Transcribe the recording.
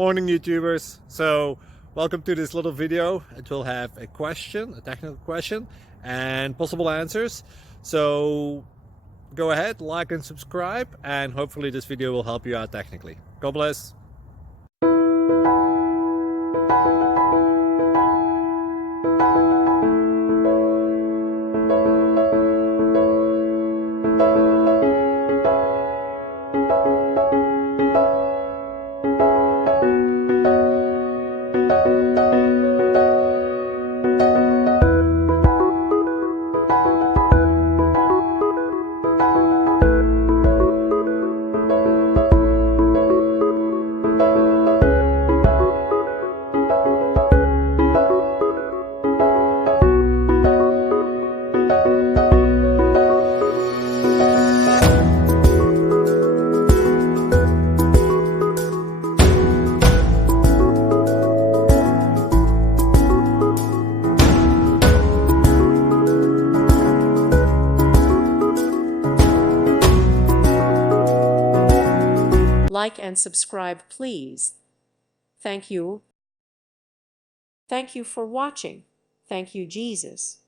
Morning YouTubers. So welcome to this little video. It will have a question, a technical question, and possible answers. So go ahead, like and subscribe, and hopefully this video will help you out technically. God bless. Like and subscribe, please. Thank you. Thank you for watching. Thank you, Jesus.